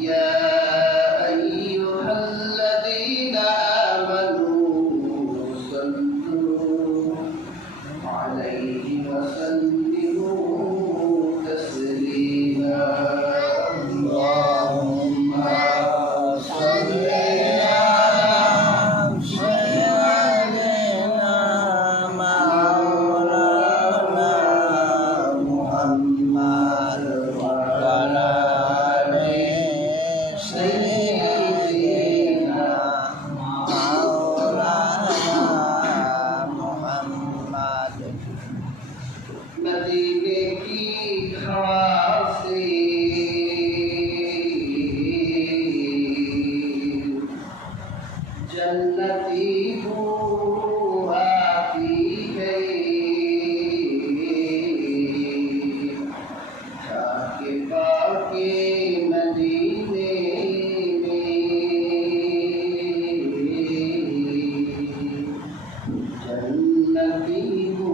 يا أيها الذين آمنوا صلوا عليه وسلموا تسليما اللهم صل मदीने की हवा से जन्नती बू आती है जाके पाके मदीने में जन्नती बू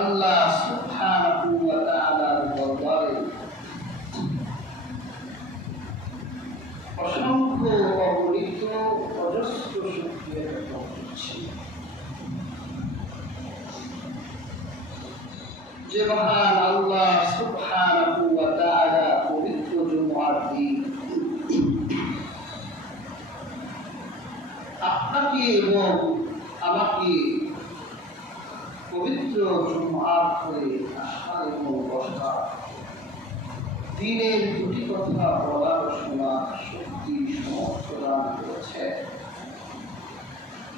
আল্লাহ সুবহানাহু ওয়া তাআলার দরবারে অসংখ্য অগণিত অজস্র শুকরিয়া জ্ঞাপন করছি যে মহান আল্লাহ সুবহানাহু ওয়া তাআলা পবিত্র জুমআর দিন আপনাকে এবং আমাকে পবিত্র জুমআর করে আসা এবং বসা দিনের দুটি কথা বলার শোনার শক্তি সামর্থ্য দান করেছে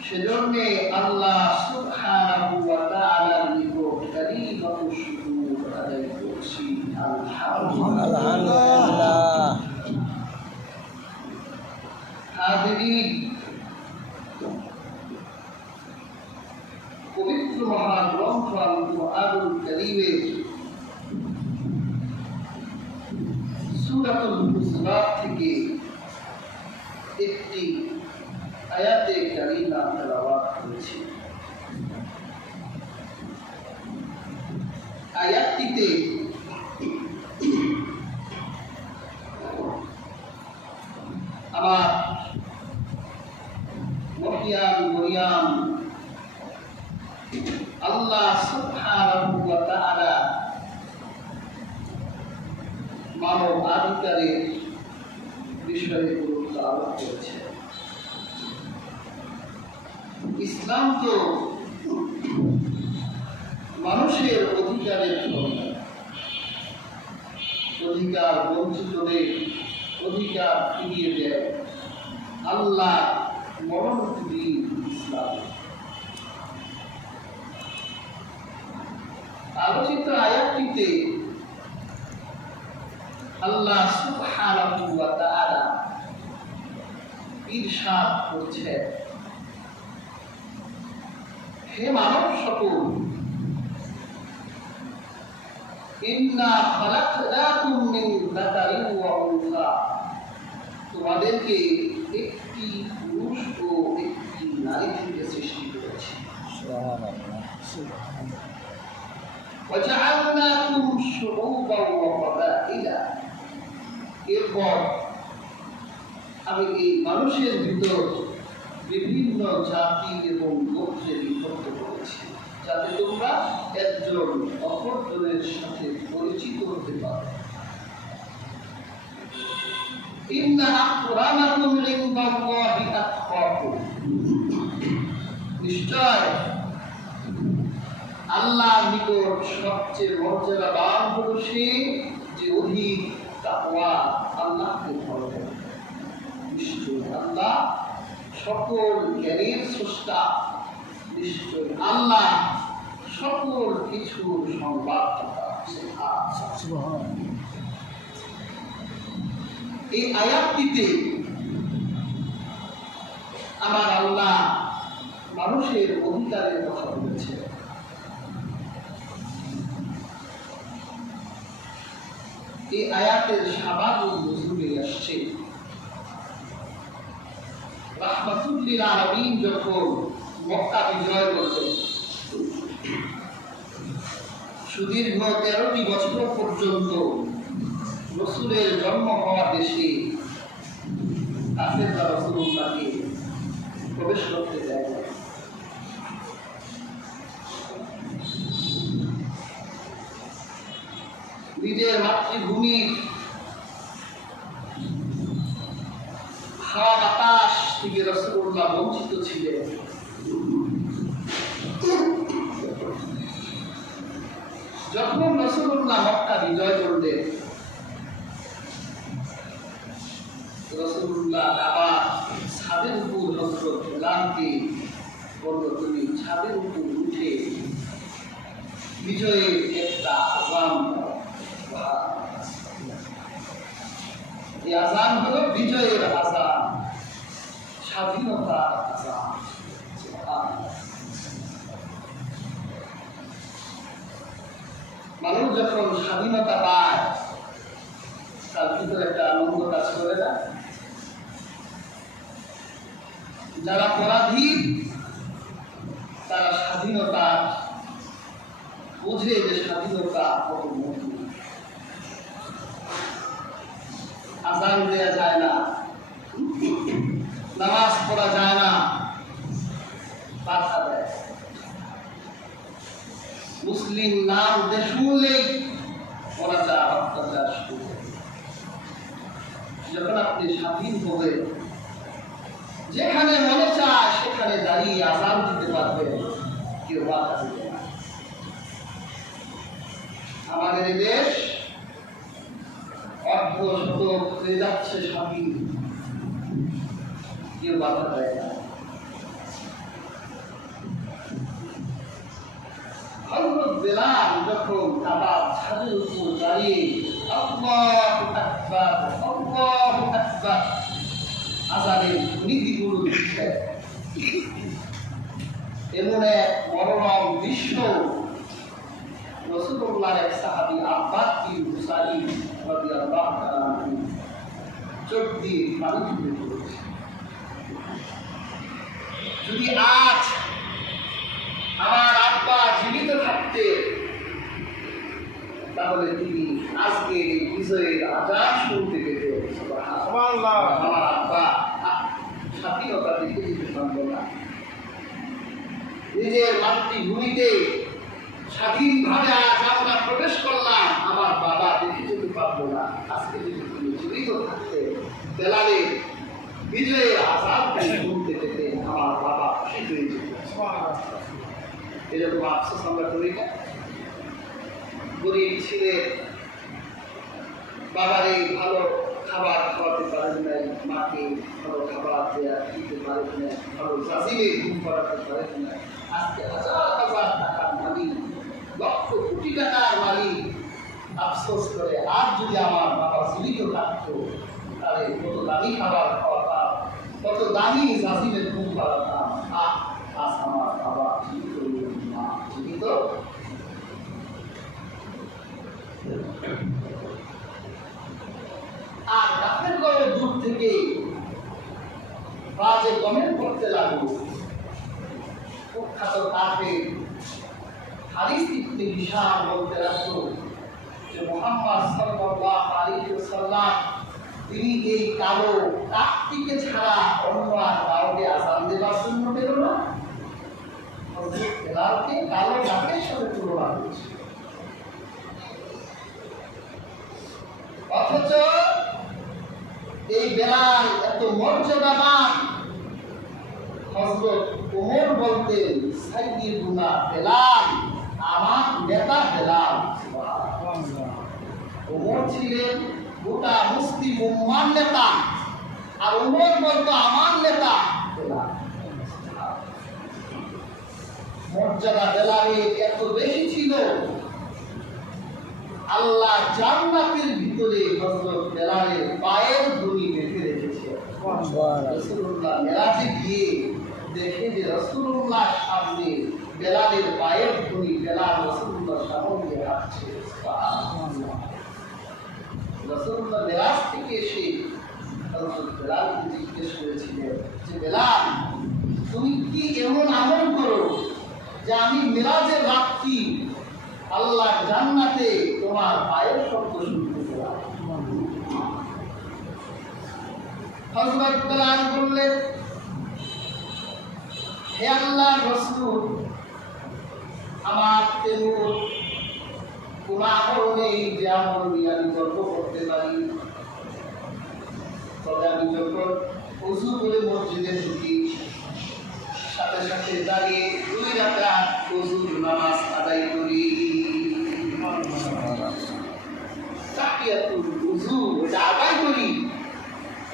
সেজন্য আল্লাহ সুবহানাহু ওয়া তাআলার নিকট কালিমাতুশ শুকর আদায় করছি আলহামদুলিল্লাহ। হাজিরিন, পবিত্র মহাগ্রন্থ আল কুরআনুল কারীমের সূরাতুল হুজুরাত থেকে একটি আয়াতে কারীমা তেলাওয়াত করেছি। আয়াতটিতে আমার মরিয়াম আল্লাহ সুবহানাহু ওয়া তাআলা মানব আধিকারের বিষয়ে গুরুত্ব আরোপ করেছে। ইসলাম তো মানুষের অধিকারের ধর্ম, অধিকার বঞ্চিতদের অধিকার ফিরিয়ে দেয় আল্লাহ মরণপ্রিয় ইসলাম। আলোচিত আয়াতটিতে আল্লাহ সুবহানাহু ওয়া তাআলা ইরশাদ করছেন, হে মানব সকল, ইন্না খালাকনাকুম মিন যাকারিন ওয়া উনসা, তোমাদেরকে একটি পুরুষ ও একটি নারী থেকে সৃষ্টি করেছি। সুবহানাল্লাহ সুবহানাল্লাহ। وجعلناكم شعوبا وقبائل, এরপর আমি এই মানুষের ভিতর বিভিন্ন জাতি এবং গোত্রে বিভক্ত করেছি যাতে তোমরা একজন অপরজনের সাথে পরিচিত হতে পারো। ইন্না আকরামাকুম ইনদাল্লাহি আতকাকুম, নিশ্চয় আল্লাহর নিকট সবচেয়ে মর্যাদাবান হলো সে যে অধিক তাকওয়া আল্লাহকে ভয় করে। নিশ্চয় আল্লাহ সকল জ্ঞানের স্রষ্টা, নিশ্চয় আল্লাহ সকল কিছুর সংবাদদাতা। এই আয়াতটিতে আমার আল্লাহ মানুষের অধিকারের কথা বলেছে। এই আয়াতের সাবাবুল নুজুলে আসছে রাহমাতুল লিল আলামিন যখন মক্কা বিজয় করলেন, সুদীর্ঘ 13টি বছর পর্যন্ত রাসূলের জন্ম হওয়া দেশে কাফেররা রাসূলুল্লাহকে প্রবেশ করতে দেয় না। নিজের মাতৃভূমি হাওয়া বাতাস থেকে রাসূলুল্লাহ বঞ্চিত ছিলেন। যখন রাসূলুল্লাহ মক্কা বিজয় করলেন, রাসূলুল্লাহ কাবার ছাদের উপর হযরত বেলালকে বলল, তুমি ছাদের উপর উঠে বিজয়ের একটা আযান দাও। এই আযান হলো বিজয়ের আযান, স্বাধীনতার আযান। মানুষ যখন স্বাধীনতা পায় তার ভিতরে একটা আনন্দ কাজ করে না। যারা পরাধীন তারা স্বাধীনতা বুঝে যে স্বাধীনতা কত মধুর। আযান দেয়া যায় না, নামাজ পড়া যায় না, বাধা দেয়। মুসলিম নাম শুনলেই অনাচার অত্যাচার শুরু। যখন আপনি স্বাধীন হবেন, যেখানে মনে চায় সেখানে দাঁড়িয়ে আযান দিতে পারবেন, কেউ বাধা দিবে না। আমাদের এই দেশ অর্ধ শতক হয়ে যাচ্ছে স্বাধীন, কেউ বাধা দেয় না। হযরত বেলাল যখন কাবার ছাদের উপর দাঁড়িয়ে আল্লাহু আকবার আল্লাহু আকবার আযানের ধ্বনিগুলো দিচ্ছেন, এমন এক মনোরম দৃশ্য রাসূলুল্লাহর এক সাহাবী আব্বাস বিন হুসাইন রাদিয়াল্লাহু তাআলা আনহু চোখ দিয়ে পানি ঝরে পড়েছে। যদি আজ আমার আব্বা জীবিত থাকতে, তাহলে তিনি আজকে এই বিজয়ের আযান শুনতে পেতেন। সুবহানাল্লাহ। আমার আব্বা স্বাধীনতা দিতে যেতে পারল না। নিজের মাতৃভূমিতে স্বাধীনভাবে আজ আমরা প্রবেশ করলাম, আমার বাবা দেখে যেতে পারলো না। আজকে যদি তিনি জীবিত থাকতে বেলালের বিজয়ের আযান শুনতে পেতেন, আমার বাবা খুশি হয়ে যেত। এরকম আফসোস আমরা করি না? গরিব ছিলেন, বাবারে ভালো খাবার খাওয়াতে পারেন নাই, মাকে ভালো খাবার দেওয়া দিতে পারেন নাই, ভালো জাজিমে ঘুম করাতে পারেন নাই। আজকে হাজার হাজার টাকার মালিক, লক্ষ কোটি টাকার মালিক আফসোস করে, আর যদি আমার বাবা জীবিত থাকতো তাহলে কত দামি খাবার খাওয়াতাম, কত দামি জাজিমে ঘুম করাতাম। আজ আমার বাবা জীবিত, মা জীবিত। আর কাফের গড়ে দূর থেকে বাজে কমেন্ট করতে লাগলো। কুখ্যাত কাফের হারিস ইবনে হিশাম বলতে লাগলো যে মুহাম্মদ সাল্লাল্লাহু আলাইহি ওয়াসাল্লাম তিনি এই কালো কাকটিকে ছাড়া অন্য আর কাউকে আযান দেবার জন্য বের না। হযরত বেলালকে কালো কাকের সাথে তুলনা করেছে। অথচ এই বেলাল এত মর্যাদাবান, হযরত ওমর বলতেন সাইয়্যিদুনা বেলাল, আমার নেতা বেলাল। ওমর ছিলেন গোটা মুসলিম উম্মার নেতা, আর ওমর বলতো আমার নেতা বেলাল। মর্যাদা বেলালের এত বেশি ছিল আল্লাহ জান্নাতের ভিতরে হযরত বেলালের পায়ের ধুলি রেখে রেখেছে। রাসূলুল্লাহ মেরাজে গিয়ে দেখে যে রাসূলুল্লাহ সামনে বেলালের পায়ের ধুলি, বেলাল রাসূলুল্লাহ সামনে রাখছে। সুবহানাল্লাহ। রাসূলুল্লাহ মেরাজ থেকে এসে হযরত বেলালকে জিজ্ঞেস করেছিলেন যে বেলাল, তুমি কি এমন আমল করো যে আমি মেরাজের রাত্রি আল্লাহর জান্নাতে তোমার পায়ের শব্দ শুনতে পেলাম? হযরত বেলাল বললেন, হে আল্লাহর রাসূল, আমার তেমন কোন আমল নেই যে আমল নিয়ে আমি গর্ব করতে পারি। তবে আমি যখন ওযু করে মসজিদে ঢুকি, সাথে সাথে দাঁড়িয়ে 2 রাকাত ওযুর নামাজ আদায় করি। তাহিয়াতুল ওযু এটা আদায় করি।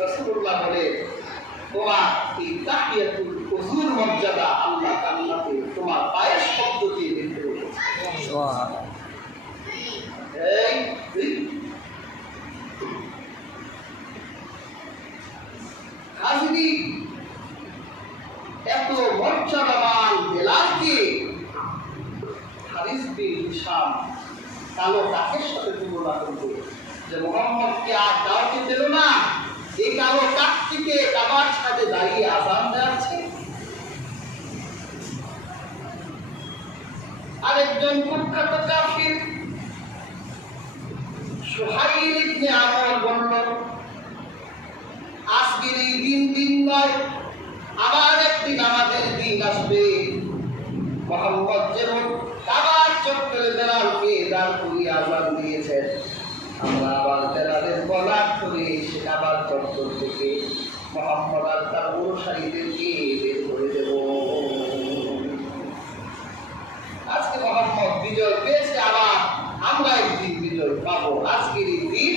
রাসূলুল্লাহ বলে, তোমার এই তাহিয়াতুল ওযুর মর্যাদা আল্লাহ জান্নাতে তোমার পায়ের শব্দ দিয়ে লিখে রেখেছে। সুবহানাল্লাহ। এত মর্যাদাবান বেলালকে হারিস বিন হিশাম কালো কাকের সাথে তুলনা করবে যে মুহাম্মদকে আর কাউকে দিল না, এই কালো কাক থেকে কাবার ছাদে দাঁড়িয়ে আযান দেওয়াচ্ছে। আরেকজন কুখ্যাত কাফির সুহাইল ইবনে আমর বলল, আজকের এই দিন নয়, আবার একদিন আমাদের দিন আসবে, মুহাম্মদ যেমন কাবার চত্বরে বেলালকে দাঁড় করিয়ে আযান দিয়েছেন, আমরা আবার বেলালের গলা ধরে সে কাবার চত্বর থেকে মুহাম্মদ আর তার অনুসারীদেরকে বের করে দেব। আজকে মুহাম্মদ বিজয় পেয়েছে, আবার আমরা একদিন বিজয় পাবো। আজকের এই দিন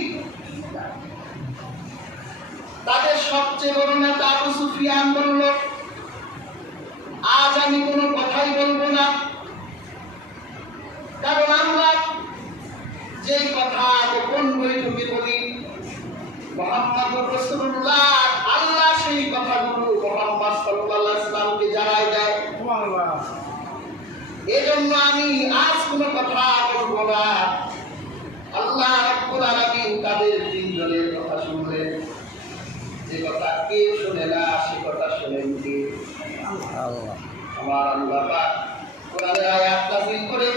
তাদের সবচেয়ে বড় নেতা আবু সুফিয়ান বলল, আজ আমি কোনো কথাই বলবো না, কারণ আমরা যে কথা গোপন বৈঠকে বলি মুহাম্মদুর রাসূলুল্লাহ, আল্লাহ সেই কথাগুলো মুহাম্মদ সাল্লাল্লাহু আলাইহি ওয়াসাল্লামকে জানায় দেয়। এজন্য আমি আজ কোনো কথা বলবো না। আল্লাহ রাব্বুল আলামিন তাদের 3 জনের কথা শুনলেন, যে কথা কেউ শুনে না সে কথা শুনেন কে? আল্লাহ। আমার আল্লাহ পাক কোরআনের আয়াত নাযিল করে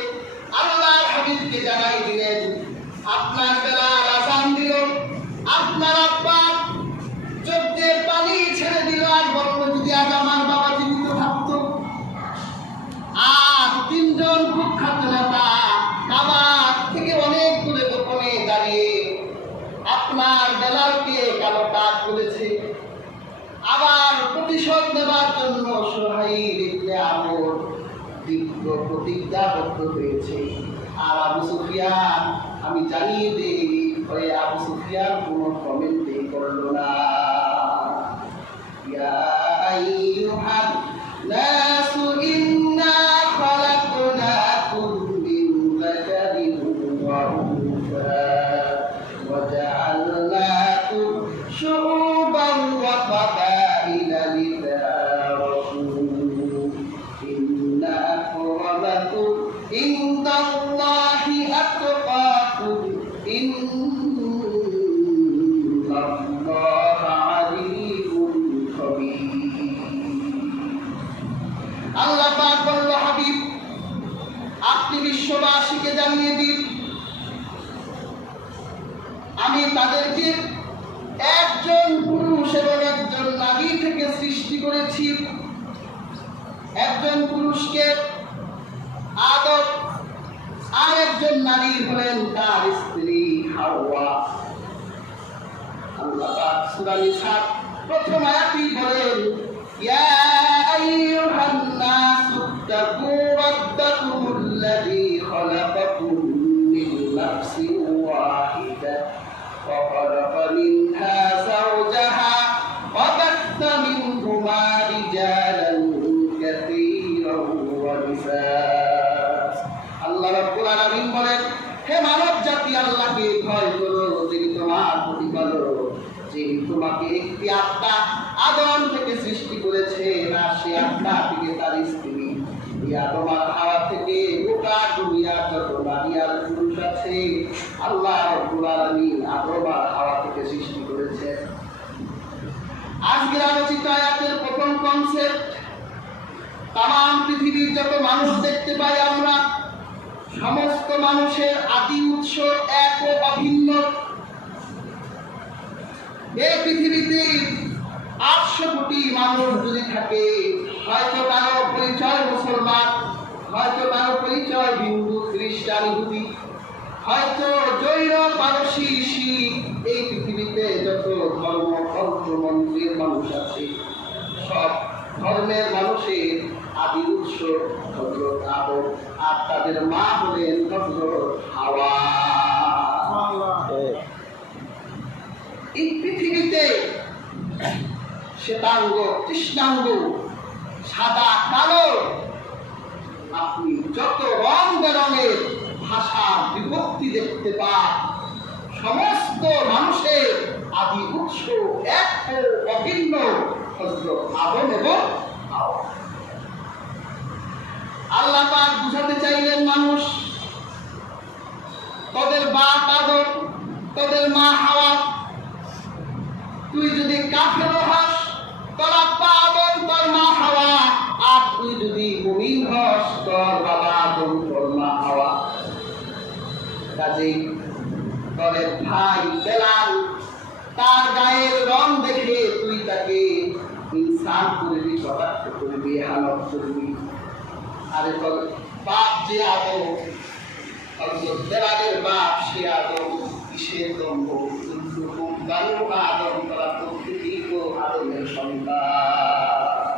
আল্লাহর হাবিবকে জানাই দিলেন, আপনার বেলাল আযান দিল, আপনার আব্বা চোখে পানি ছেড়ে দিল আর বলল, যদি আজ আমার বাবা জীবিত থাকতো। আর 3 জন কুখ্যাত নেতা কাবার থেকে অনেক দূরে গোপনে দাঁড়িয়ে আপনার বেলালকে কালো কাক বলেছে। আবার প্রতিশোধ নেবার জন্য সুহাইল ইবনে আমর দীর্ঘ প্রতিজ্ঞাবদ্ধ হয়েছে। আর আবু সুফিয়ান, আমি জানিয়ে দিই, ভয়ে আবু সুফিয়ান কোনো কমেন্টই করলো না। ইয়া আইয়ুহান নাসু ইন্না খালাকনাকুম মিন যাকারিন ওয়া উনসা ওয়া জাআলনাকুম শুউবান ওয়া কাবাইলা লিতাআরাফু ইন্না আক্রামাকুম ইনদাল্লাহি আতকাকুম ইন্নাল্লাহা আলিমুন খাবীর। আল্লাহ পাক বলল, হাবিব আপনি বিশ্ববাসীকে জানিয়ে দিন, আমি তাদেরকে একজন পুরুষ এবং একজন নারী থেকে সৃষ্টি করেছি। একজন পুরুষকে আদম, আর একজন নারী হলেন তার স্ত্রী হাওয়া। আল্লাহ পাক সূরা নিসার প্রথম আয়াতে বলেন, ইয়া আইয়ুহান নাসু তাকু রাব্বাকুমুল্লাযী খালাকাকুম মিন নাফসিন ওয়াহিদা ওয়া খালাকা মিনহা যাওজাহা ওয়া বাথা মিনহুমা রিজালান কাসীরান ওয়া নিসা। আল্লাহ রাব্বুল আলামিন বলেন, হে মানব জাতি, একটি আল্লাহকে ভয় করো যিনি তোমার প্রতিপালক, যিনি তোমাকে একটি আত্মা আদম থেকে সৃষ্টি করেছেন, আর সে আত্মা থেকে তার স্ত্রী আদম আর হাওয়া থেকে গোটা দুনিয়ার যত নারী আর পুরুষ আছে আল্লাহ রাব্বুল আলামিন আদম আর হাওয়া থেকে সৃষ্টি করেছেন। আজকের আলোচিত আয়াতের প্রথম কনসেপ্ট, তাম পৃথিবীর যত মানুষ দেখতে পাই আমরা, সমস্ত মানুষের আদি উৎস এক ও অভিন্ন। এই পৃথিবীতে 800 কোটি মানুষ যদি থাকে, হয়তো কারো পরিচয় মুসলমান, হয়তো কারো পরিচয় হিন্দু, খ্রিস্টান, ইহুদি, হয়তো জৈন, পারসি, শিখ। এই পৃথিবীতে যত ধর্ম, তন্ত্রমন্ত্রের মানুষ আছে, সব ধর্মের মানুষের আদি উৎস হযরত আদম, আর তাদের মা হলেন হযরত হাওয়া। এই পৃথিবীতে শ্বেতাঙ্গ, কৃষ্ণাঙ্গ, সাদা, কালো, আপনি যত রং বেরঙের ভাষার বিভক্তি দেখতে পান, সমস্ত মানুষের আদি উৎস এক ও অভিন্ন হযরত আদম এবং হাওয়া। আল্লাহ পাক বুঝাতে চাইলেন মানুষ, তোদের বাপ আদম, তোদের মা হাওয়া। তুই যদি কাফের হস, তোর আব্বা আদম, তোর মা হাওয়া। আর তুই যদি মুমিন হস, তোর বাবা আদম, তোর মা হাওয়া। কাজেই তোর ভাই বেলাল, তার গায়ের রং দেখে তুই তাকে ইনসান করবি, পদার্থ করবি, হালত করবি। আরে তোর বাপ যে আদম, হযরত বেলালের বাপ সে আদম, কিসের দম্ভ? বানু আদম, তারা প্রত্যেকেই তো আদমের সন্তান,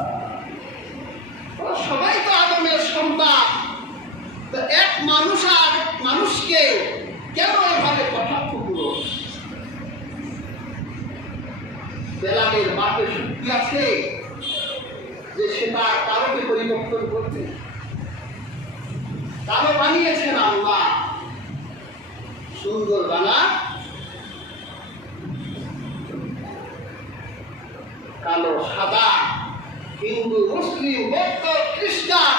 সবাই তো আদমের সন্তান। তো এক মানুষ আর মানুষকে কেন এভাবে কটাক্ষ করো? বেলালের বাপের শক্তি আছে যে সেটা কারোকে পরিবর্তন করতে? কারো বানিয়েছেন আল্লাহ, সুন্দর বানা, কালো, সাদা, হিন্দু, মুসলিম, বৌদ্ধ, খ্রিস্টান,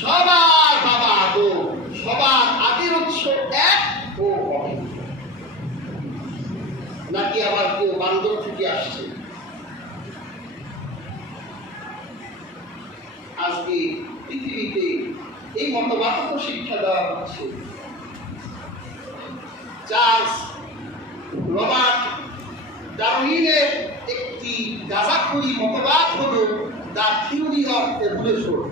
সবার বাবা আদম, সবার আদির উৎস এক ও অভিন্ন। নাকি আবার কেউ বান্দর থেকে আসছে? আজকে পৃথিবীতে এই মতবাদকে শিক্ষা দেওয়া হচ্ছে। চার্লস রবার্ট ডারউইনের একটি গাঁজাখুরি মতবাদ হলো দ্য থিওরি অফ এভলিউশন।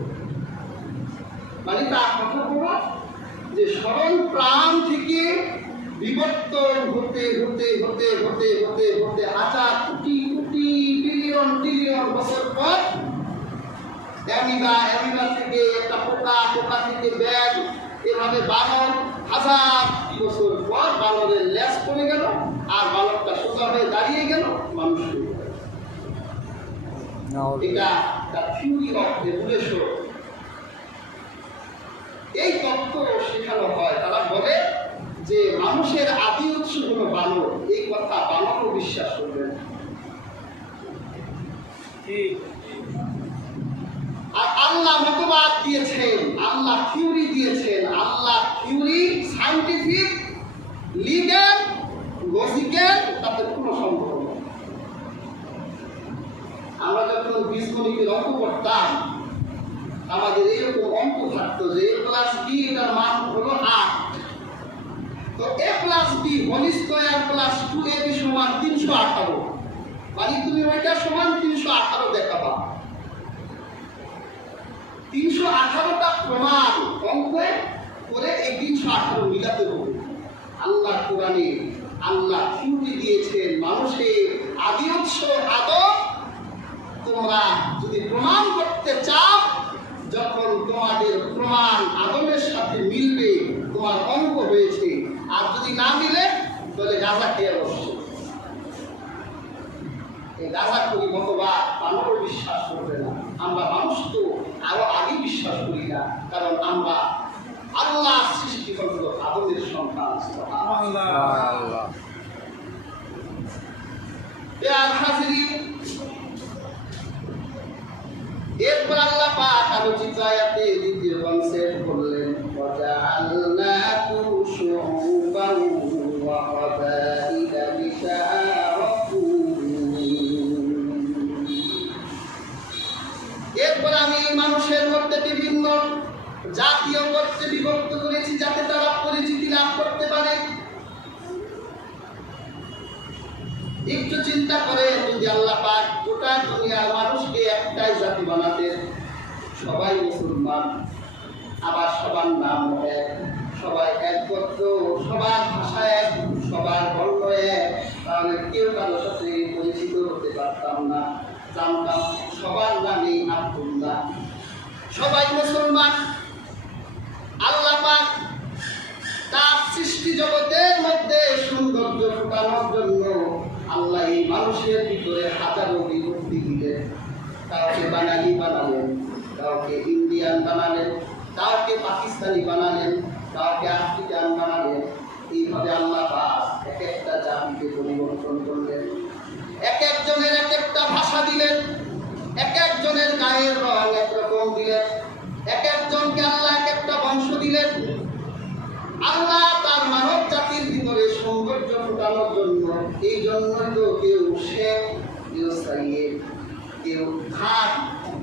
মানে তার কথা হলো যে স্মরণ প্রাণ থেকে বিবর্তন হতে হতে হতে হতে হতে হতে হাজার কোটি কোটি বিলিয়ন ট্রিলিয়ন বছর পর অ্যামিবা, অ্যামিবা থেকে একটা পোকা, পোকা থেকে ব্যাগ, এভাবে বানর, হাজার বছর পর বানরের লেজ পড়ে গেল, আর বানরটা সোজা হয়ে দাঁড়িয়ে গেল, মানুষ হয়ে গেল। এটা দ্য থিওরি অফ এভলিউশন। এই তত্ত্ব শেখানো হয়। তারা বলে যে মানুষের আদি উৎস হলো বানর। এই কথা বানরও বিশ্বাস করবে না। আর আল্লাহ মতবাদ দিয়েছেন, আল্লাহ থিওরি দিয়েছেন। আল্লাহ থিওরি সায়েন্টিফিক, লিগ্যাল, লজিক্যাল, তাতে কোনো সম্পর্ক নেই। আমরা যখন বীজগণিতের অঙ্ক করতাম, আমাদের এরকম অঙ্ক থাকতো যে a প্লাস b এটার মান হলো 8। তো a plus b whole square plus 2ab সমান 318। মানে তুমি ওইটা সমান 318 দেখাবা। 318টা প্রমাণ অঙ্কে করে এই 318 মিলাতে হবে। আল্লাহ কোরআনে আল্লাহ থিওরি দিয়েছেন মানুষের আদি উৎস আদম। তোমরা যদি প্রমাণ করতে চাও, যখন তোমাদের প্রমাণ আদমের সাথে মিলবে, তোমার অঙ্ক হয়েছে। আর যদি না মিলে, তাহলে গাঁজা খেয়ে বসছে। এই গাঁজা করি মতবাদ মানুষ বিশ্বাস করবে না। আমরা মানুষ তো আরো আগে বিশ্বাস করি না, কারণ আমরা আল্লাহ সৃষ্টি হলো আদমের সন্তান। সুবহানাল্লাহ। প্রিয় হাজিরিন, এরপর আল্লাহ পাক আলোচিত আয়াতে দ্বিতীয় কনসেপ্ট বললেন, ওয়াজআলনাকুম শুউবান ওয়া ক্বাবাইলা লিতাআরাফু। এরপর আমি মানুষের মধ্যে বিভিন্ন জাতীয় গোত্রে বিভক্ত করেছি যাতে তারা পরিচিতি লাভ করতে পারে। একটু চিন্তা করে, যদি আল্লাহ পাক গোটা দুনিয়ার মানুষকে একটাই জাতি বানাতেন, সবাই মুসলমান, আবার সবার নাম এক, সবাই এক গোত্র, সবার ভাষা এক, সবার বর্ণ এক, তাহলে কেউ কারোর সাথে পরিচিত হতে পারতাম না। জানতাম সবার নামে আব্দুল্লাহ, সবাই মুসলমান। আল্লাহ পাক তার সৃষ্টি জগতের মধ্যে সৌন্দর্য ফুটানোর জন্য আল্লাহ এই মানুষের ভিতরে হাজারো বিভক্তি দিলেন। কাউকে বাঙালি বানালেন, কাউকে ইন্ডিয়ান বানালেন, কাউকে পাকিস্তানি বানালেন, কাউকে আফ্রিকান বানালেন। এইভাবে আল্লাহ পাক এক একটা জাতিকে পরিবর্তন করলেন, এক একজনের এক একটা ভাষা দিলেন, এক একজনের গায়ের রং একরকম দিলেন, এক একজনকে আল্লাহ এক একটা বংশ দিলেন। আল্লাহ তার মানব জাতির ভিতরে সৌন্দর্য ফুটানোর জন্য, এই জন্যই তো কেউ শেখ, কেউ সাইয়েদ, কেউ খান,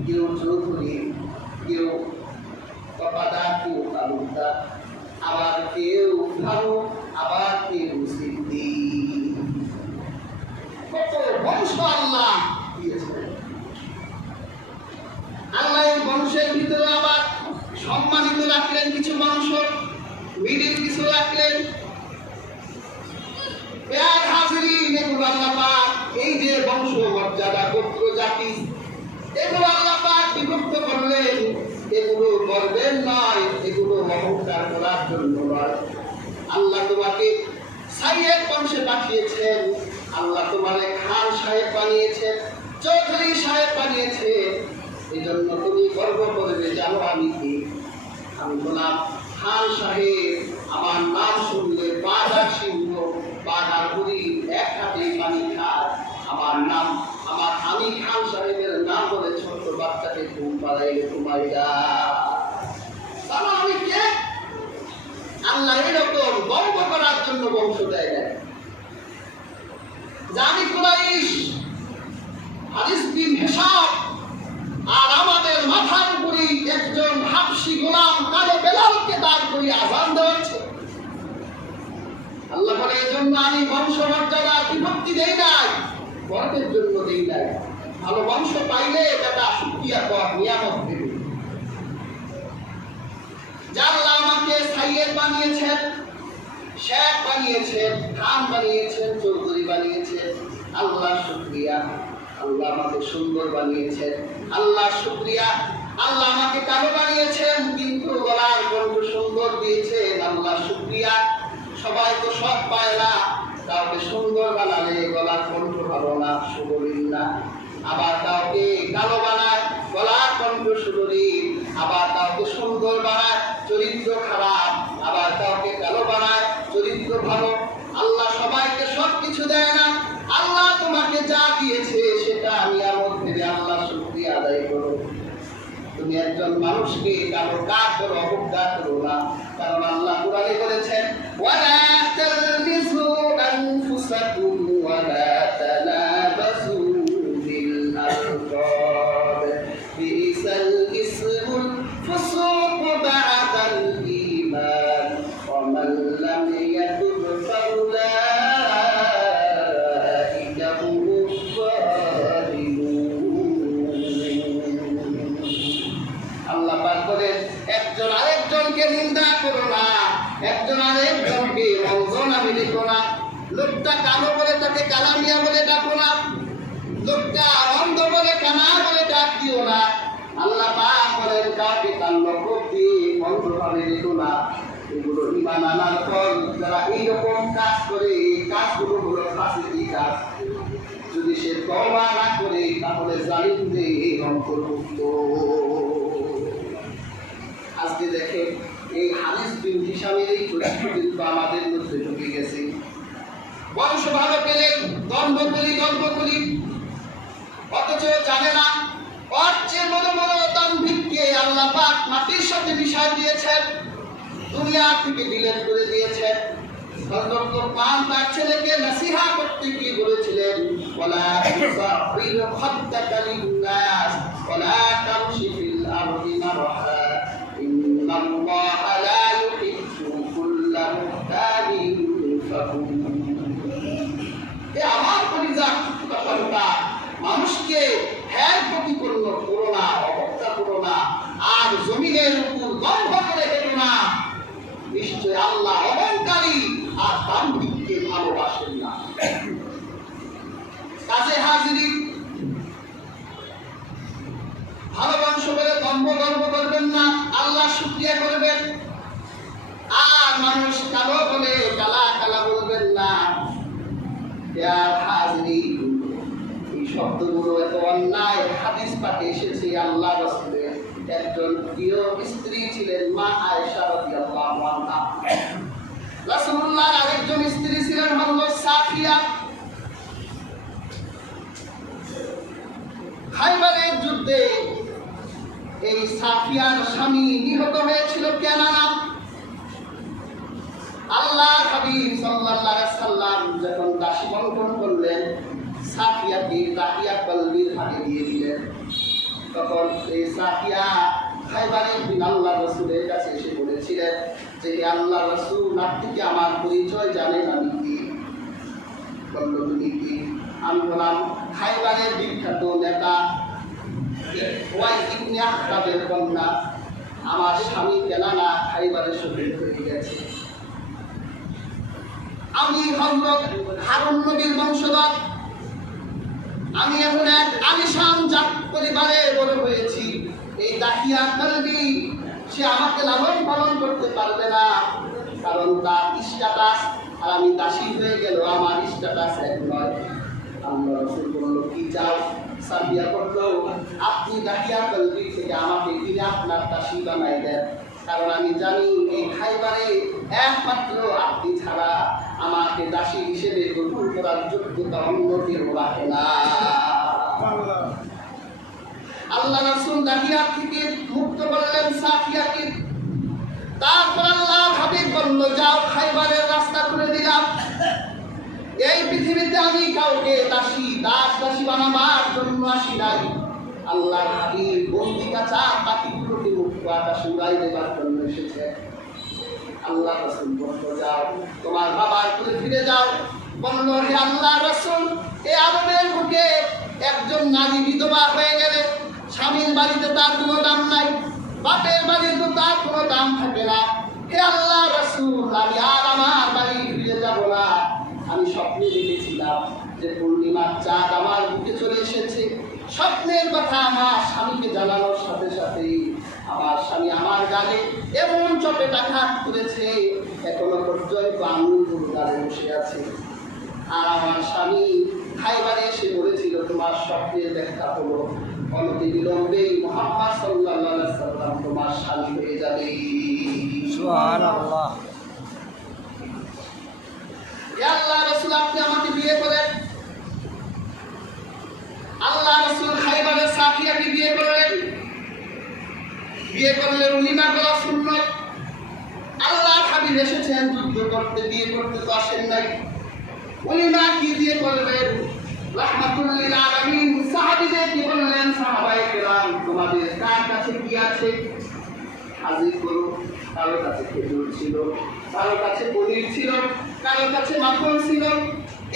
কেউ চৌধুরী, কেউ কপাদার, কেউ তালুকদার, আবার কেউ ফারুক, আবার কেউ সিদ্দিক। কত বংশ আল্লাহ দিয়েছেন। আল্লাহ এই বংশের ভিতরে আবার সম্মানিত রাখলেন কিছু বংশ, মিডিল কিছু রাখলেন। প্রিয় হাজিরিন, এগুলো আল্লাহ পাক এই যে বংশ মর্যাদা গোত্র জাতি, এগুলো আল্লাহ পাক বিভক্ত করলেন। এগুলো গর্বের নয়, এগুলো অহংকার করার জন্য নয়। আল্লাহ তোমাকে সাইয়েদ বংশে পাঠিয়েছেন, আল্লাহ তোমাকে খান সাহেব বানিয়েছেন, চৌধুরী সাহেব বানিয়েছেন। এই জন্য তুমি গর্ব করবে, জানো আমি কি? আমি বললাম খান সাহেব, আমার নাম শুনলে বাজার সিংহ, বাজার বুড়ি এক হাতে পানি খায়। আমার নাম, আমি খান সাহেবের নাম বলে ছোট্ট বাচ্চাকে ঘুম পাড়াইলে ঘুমাইরা। জানো আমি কে? আল্লাহ এরকম গর্ব করার জন্য বংশ দেয় না। জানি কুরাইশ, হাদিস বিন হিসাব, আর আমাদের মাথার উপরে একজন হাবশি গোলাম কালো বেলালকে দাঁড় করিয়ে আযান দেওয়াচ্ছে। আল্লাহ বলে, এই জন্য আমি বংশ মর্যাদা বিভক্তি দেই নাই, গর্বের জন্য দেই নাই। ভালো বংশ পাইলে এটা শুকরিয়া কর, নিয়ামত দেবে। আল্লাহ আমাকে সাইয়েদ বানিয়েছেন, শেখ বানিয়েছেন, খান বানিয়েছেন, চৌধুরী বানিয়েছেন, আল্লাহ শুকরিয়া। আল্লাহ আমাকে সুন্দর বানিয়েছেন, আল্লাহ শুকরিয়া। আল্লাহ আমাকে কালো বানিয়েছেন কিন্তু গলার কণ্ঠ সুন্দর দিয়েছেন, আল্লাহ শুকরিয়া। সবাই তো সব পায় না, কাউকে সুন্দর বানালে গলার কণ্ঠ ভালো না, সুবলীন না। আবার কাউকে কালো বানায়, গলার কণ্ঠ সুবলীন। আবার কাউকে সুন্দর বানায়, চরিত্র খারাপ। আবার কাউকে কালো বানায়, চরিত্র ভালো। আল্লাহ সবাইকে সব কিছু দেয় না। আল্লাহ তোমাকে যা দিয়েছে সেটা নিয়ামত ভেবে আল্লাহ শুকরিয়া আদায় করো। তুমি একজন মানুষকে কারো কাজ করো, অবজ্ঞা করো না। কারণ আল্লাহ কুরআনে বলেছেন, ওয়ালা তালবিসু আনফুসাকুম ওয়ালা তানাবাসু বিল আলকাব বিসাল ইসমুল ফুসুক বা'দাল ঈমান ওয়া মান লাম ইয়াতুব ফাউলাইকা হুমুজ জালিমুন। আল্লাহ পাক বলেন, একজন আরেকজনকে নিন্দা করো না, একজন আরেকজনকে মওজনা মিলিত না। লোকটা কালো বলে তাকে কালামিয়া বলে ডাকো না, লোকটা অন্ধ বলে কানা বলে ডাক দিও না। আল্লাহ পাক বলেন, কাউকে কাল লক্ষ্য দিয়ে অন্ধভাবে দিও না। এগুলো ঈমান আনার ফল। যারা এইরকম কাজ করে, এই কাজগুলো হলো ফাসিকি কাজ। যদি সে তওবা না করে তাহলে জালিমদের এই অন্তর্ভুক্ত। আজকে দেখেন এই হাদিস বিন হিশামের এই চরিত্র কিন্তু আমাদের মধ্যে ঢুকে গেছে। বংশ ভালো পেলেন, গর্ব করি, অথচ জানে না ওর চেয়ে বড় বড় দাম্ভিককে আল্লাহ পাক মাটির সাথে মিশাই দিয়েছেন, দুনিয়া থেকে বিলীন করে দিয়েছেন। হযরত লোকমান তার ছেলেকে নসিহত করতে গিয়ে বলেছিলেন, ওয়ালা তুসাফির খাদ্দাকা লিন-নাস ওয়ালা তামশি ফিল আরদি মারহা ইন্নাল্লাহা লা ইউহিব্বু কুল্লা মুখতালিন ফাখুর। এ আমার কলিজা কথা, মানুষকে হ্যাঁ প্রতিপন্ন করো না, অবজ্ঞা করো না, আর জমিনের উপর গর্ব করে হেঁটো না। নিশ্চয় আল্লাহ অহংকারী আর দাম্ভিককে ভালোবাসেন না। কাছে হাজিরি, ভালো বংশ বলে গর্ব করবেন না, আল্লাহ শুকরিয়া করবেন। আর মানুষ কালো বলে কালা বলবেন না। হাজিরি, এই শব্দগুলো এত অন্যায় হাদিস পাঠে এসেছে। আল্লাহ রাসূলের একজন প্রিয় স্ত্রী ছিলেন মা আয়েশা রাদিয়াল্লাহু আনহা। রাসূলুল্লাহর আরেকজন স্ত্রী ছিলেন হযরত সাফিয়া। খাইবারের যুদ্ধে এই সাফিয়ার স্বামী নিহত হয়েছিল কেননা আল্লাহ হাবিব সাল্লাল্লাহু আলাইহি সাল্লাম যখন দাসী বন্টন করলেন, সাফিয়াকে দাহিয়া কলবির হাতে দিয়ে দিলেন। তখন এই সাফিয়া খাইবারের দিন আল্লাহ রাসূলের কাছে এসে বলেছিলেন যে, হে আল্লাহ রাসূল, আপনি কি আমার পরিচয় জানেন? আমি কি? বলল, তুমি কি? আমি বললাম, খাইবারের বিখ্যাত নেতা ওয়াই ইবনে আখতাবের কন্যা। আমার স্বামী কেননা খাইবারের শহীদ হয়ে গেছে। আমি হযরত হারুন নবীর বংশধর। আমি এখন এক আলিশান জাত পরিবারে বড় হয়েছি। এই দাহিয়া কলবি সে আমাকে লালন পালন করতে পারবে না, কারণ তার স্ট্যাটাস আর আমি দাসী হয়ে গেল, আমার স্ট্যাটাস এক নয়। আল্লাহ রাসূল বলল, কি চাও? সাফিয়া বলল, আপনি দাহিয়া কলবি থেকে আমাকে কিনে আপনার দাসী বানাই দেন, কারণ আমি জানি এই খাইবারে একমাত্র আপনি ছাড়া আমাকে দাসী হিসেবে গ্রহণ করার যোগ্যতা অন্য কেউ রাখে না। আল্লাহ রাসূল দাহিয়া থেকে মুক্ত করলেন সাফিয়াকে। তারপর আল্লাহ হাবিব বলল, যাও, খাইবারের রাস্তা করে দিলাম। এই পৃথিবীতে আমি কাউকে দাসী বানাবার জন্য আসি নাই। আল্লাহর হাবিব বন্দি কাঁচা পাখিগুলোকে মুক্ত আকাশে উড়াই দেবার জন্য এসেছে। আল্লাহ রাসূল বলল, যাও, তোমার বাবার কুলে ফিরে যাও। বলল, হে আল্লাহ রাসূল, এই আরবের বুকে একজন নারী বিধবা হয়ে গেলে স্বামীর বাড়িতে তার কোনো দাম নাই, বাপের বাড়িতে তার কোনো দাম থাকে না। হে আল্লাহ রাসূল, আমি আর আমার বাড়ি ফিরে যাব না। আমি স্বপ্নে দেখেছিলাম যে পূর্ণিমার চাঁদ আমার বুকে চলে এসেছে। স্বপ্নের কথা আমার স্বামীকে জানানোর সাথে সাথেই আমার স্বামী আমার গালে এমন চপেটাঘাত করেছে, এখনো পর্যন্ত আঙুলগুলো গালে বসে আছে। আর আমার স্বামী খাইবারে এসে বলেছিল, তোমার স্বপ্নের দেখা হলো, অনতি বিলম্বেই মুহাম্মদ সাল্লাল্লাহু আলাইহি সাল্লাম তোমার স্বামী হয়ে যাবে। সুবহানাল্লাহ। ইয়া আল্লাহ রাসূল, আপনি আমাকে বিয়ে করেন। আল্লাহ রাসূল খাইবারের সাফিয়াকে বিয়ে করলেন। উলিমা করা সুন্নাত। আল্লাহ হাবিব এসেছেন যুদ্ধ করতে, বিয়ে করতে তো আসেন নাই। উলিমা কি দিয়ে করবেন? রাহমাতুল লিল আলামিন সাহাবীদের কি বললেন, সাহাবায়ে কেরাম, তোমাদের কার কাছে কি আছে হাজির করো। কারো কাছে খেজুর ছিল, কারো কাছে পনির ছিল, কারো কাছে মাখন ছিল।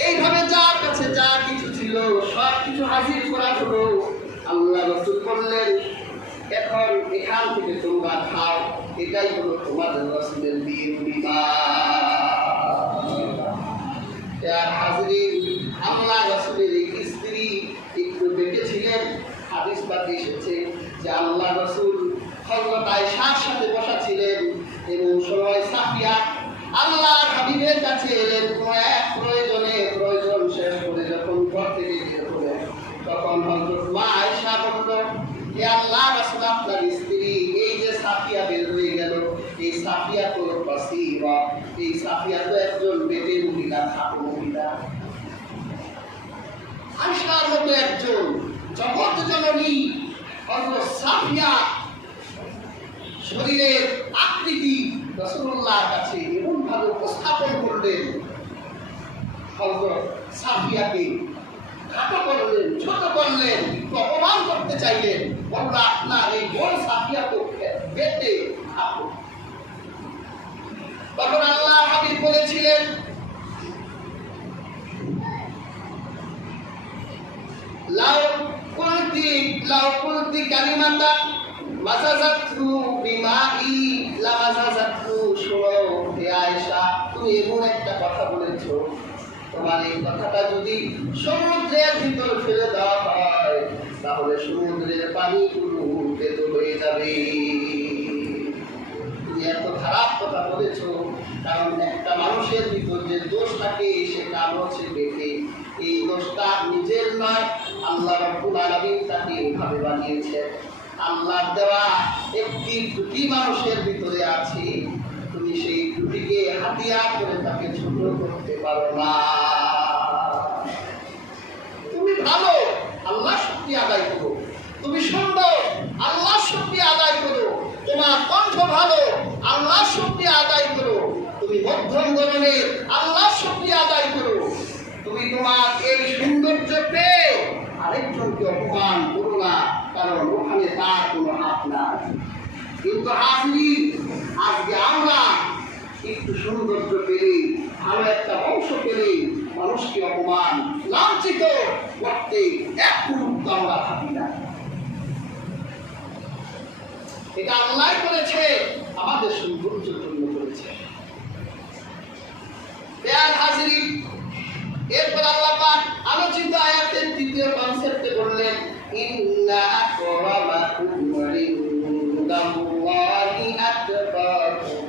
এইভাবে যার কাছে যা কিছু ছিল সব কিছু হাজির করা হলো। আল্লাহ রাসূল বললেন, এখন এখান থেকে তোমরা খাও, এটাই হলো তোমাদের রাসূলের বিয়ের উলিমা। হাজিরিন, আল্লাহ রাসূলের এই স্ত্রী একটু দেখেছিলেন। হাদিস পাঠে এসেছে যে আল্লাহ রাসূল হযরত আয়েশার সাথে বসা ছিলেন, এবং সময় সাফিয়া আল্লাহর হাবিবের কাছে এলেন কোনো এক প্রয়োজন শেষ করে যখন ঘর থেকে বের হলেন, তখন হযরত মা আয়েশা বলল, হে আল্লাহ রাসূল, আপনার স্ত্রী এই যে সাফিয়া বের হয়ে গেল, এই এই সাফিয়া তো একজন বেটে মহিলা, খাটো মহিলা। আয়েশার মতো একজন জগৎ জননী হযরত সাফিয়া শরীরের আকৃতি রাসূলুল্লাহর কাছে এমন ভাবে উপস্থাপন করলেন, হযরত সাফিয়াকে খাটো করলেন, ছোট করলেন, অপমান করতে চাইলেন। বললেন আপনার এই বোন সাফিয়া তো বেটে খাটো। তখন আল্লাহ হাবিব বলেছিলেন লাউ কুলতি কালিমাতা মাসাজাতু বিমাই লামাসাজাতু। শুনো হে আয়েশা, তুমি এমন একটা কথা বলেছো, তোমার এই কথাটা যদি সমুদ্রের ভিতর ফেলে দেওয়া হয় তাহলে সমুদ্রের পানিগুলো তেতো হয়ে যাবে। তুমি এত খারাপ কথা বলেছো, কারণ একটা মানুষের ভিতর যে দোষ থাকে সেটা হচ্ছে বেঁধে। এই দোষটা নিজের নয়, আল্লাহ রাব্বুল আলামিন তাকে এইভাবে বানিয়েছেন। আল্লাহর দেওয়া একটি ত্রুটি মানুষের ভিতরে আছে, তুমি সেই ত্রুটিকে হাতিয়ার করে তাকে ছোট করতে পারো না। তুমি ভালো, আল্লাহ শুকরিয়া আদায় করো। তুমি সুন্দর, আল্লাহ শুকরিয়া আদায় করো। তোমার কণ্ঠ ভালো, আল্লাহ শুকরিয়া আদায় করো। তুমি মধ্যম ধরনের, আল্লাহ শুকরিয়া আদায় করো। তুমি তোমার এই সৌন্দর্য পেয়ে আরেকজনকে অপমান করো না, কারণ ওখানে তার কোনো হাত নাই। কিন্তু হাজির আজকে আমরা একটু সৌন্দর্য পেলে, ভালো একটা বংশ পেলে মানুষকে অপমান লাঞ্ছিত করতে এক মুহূর্ত আমরা ভাবি না। এটা আল্লাহ করেছে, আমাদের সৌন্দর্যের জন্য করেছে। হাজির এরপর আল্লাহ পাক আলোচিত আয়াতের তৃতীয় কনসেপ্টে বললেন ইন্না আকরামাকুম ইনদাল্লাহি আতকাকুম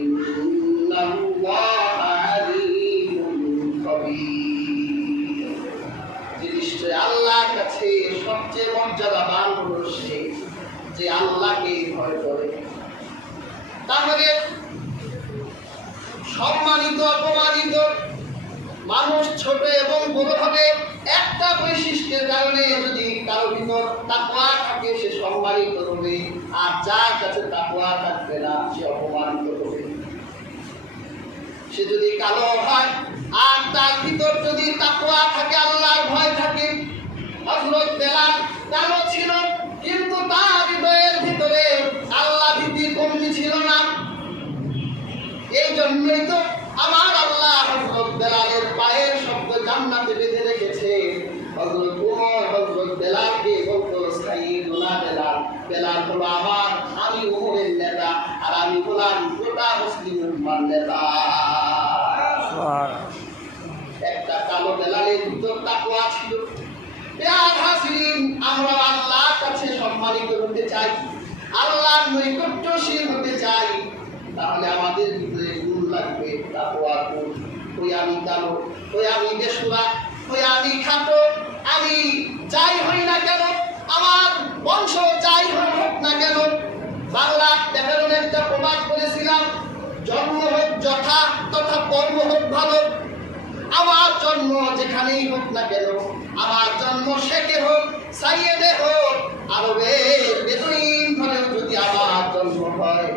ইন্নাল্লাহা আলীমুন খাবীর। যে নিশ্চয় আল্লাহর কাছে সবচেয়ে মর্যাদাবান হলো সে যে আল্লাহকে ভয় করে। তাহলে সম্মানিত অপমানিত মানুষ ছোট এবং বড় হবে একটা বৈশিষ্ট্যের কারণে। যদি কারো ভিতর তাকওয়া থাকে সে সম্মানিত হবে, আর যার কাছে তাকওয়া থাকবে না সে অপমানিত হবে। সে যদি কালো হয় আর তার ভিতর যদি তাকওয়া থাকে, আল্লাহর ভয় থাকে। হযরত বেলাল কালো ছিল কিন্তু তার হৃদয়ের ভিতরে আল্লাহ ভীতি কমতি ছিল না। এই জন্যই তো আমার আল্লাহ হযরত বেলালের পায়ের শব্দ জান্নাতে বেঁধে রেখেছে। হযরত ওমর হযরত বেলালকে বলতো সাইয়্যিদুনা বেলাল। বেলাল হলো আমার, আমি ওমরের নেতা, আর আমি হলাম গোটা মুসলিম উম্মার নেতা। একটা কালো বেলালের ভিতর তাকওয়া ছিল। আমরা আল্লাহর কাছে সম্মানিত হতে চাই, আল্লাহর নৈকট্যশীল হতে চাই, তাহলে আমাদের ভিতরে গুণ লাগবে তাকওয়ার গুণ। ওই আমি কালো, ওই আমি বেসুরা, ওই আমি খাটো, আমি যাই হই না কেন, আমার বংশ যাই হোক না কেন। বাংলা ব্যাকরণের একটা প্রবাদ করেছিলাম, জন্ম হোক যথা তথা কর্ম হোক ভালো। আমার জন্ম যেখানেই হোক না কেন, আমার জন্ম শেখে হোক, সাইয়েদে হোক, আরবের বেদুইন ধরে যদি আমার জন্ম হয়,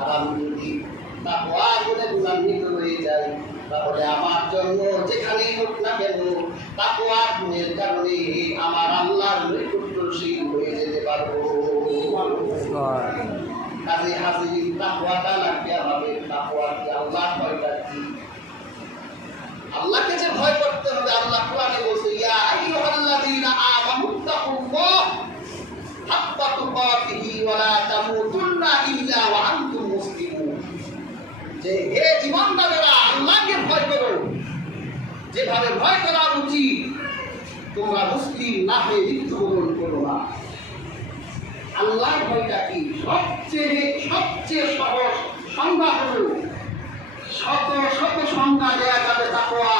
আর আমি যদি তাকওয়া গুণে গুণান্বিত হয়ে যাই, তাহলে আমার জন্ম যেখানেই হোক না কেন তাকওয়া গুণের কারণে আমার আল্লাহর নৈকট্যশীল হয়ে যেতে পারবো। কাজে হাজির তাকওয়াটা লাগবে আমাদের। তাকওয়া কি? আল্লাহর ভয়টা কি? আল্লাহকে যে ভয় করতে হবে। আল্লাহ কোরআনে বলছে ইয়া আইয়ুহাল্লাযীনা আমানুত্তাকুল্লাহ হাক্কা তুকাতিহি ওয়া লা তামুতুন্না ইল্লা ওয়া আনতুম মুসলিমুন। যে হে ঈমানদারেরা, আল্লাহকে ভয় করো যেভাবে ভয় করা উচিত, তোমরা মুসলিম না হয়ে মৃত্যুবরণ করো না। আল্লাহর ভয়টা কি? সবচেয়ে সহজ সংজ্ঞা হলো, শত শত সংজ্ঞা দেয়া যাবে তাকওয়া,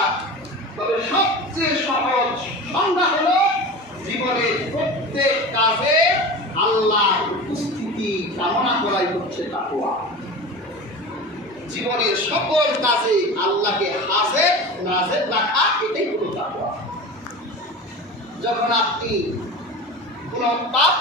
তবে সবচেয়ে সহজ সংজ্ঞা হলো জীবনের প্রত্যেক কাজে আল্লাহর উপস্থিতি কামনা করাই হচ্ছে তাকওয়া। জীবনের সকল কাজে আল্লাহকে হাজির নাজির রাখা, এটাই হলো তাকওয়া। যখন আপনি কোনো পাপ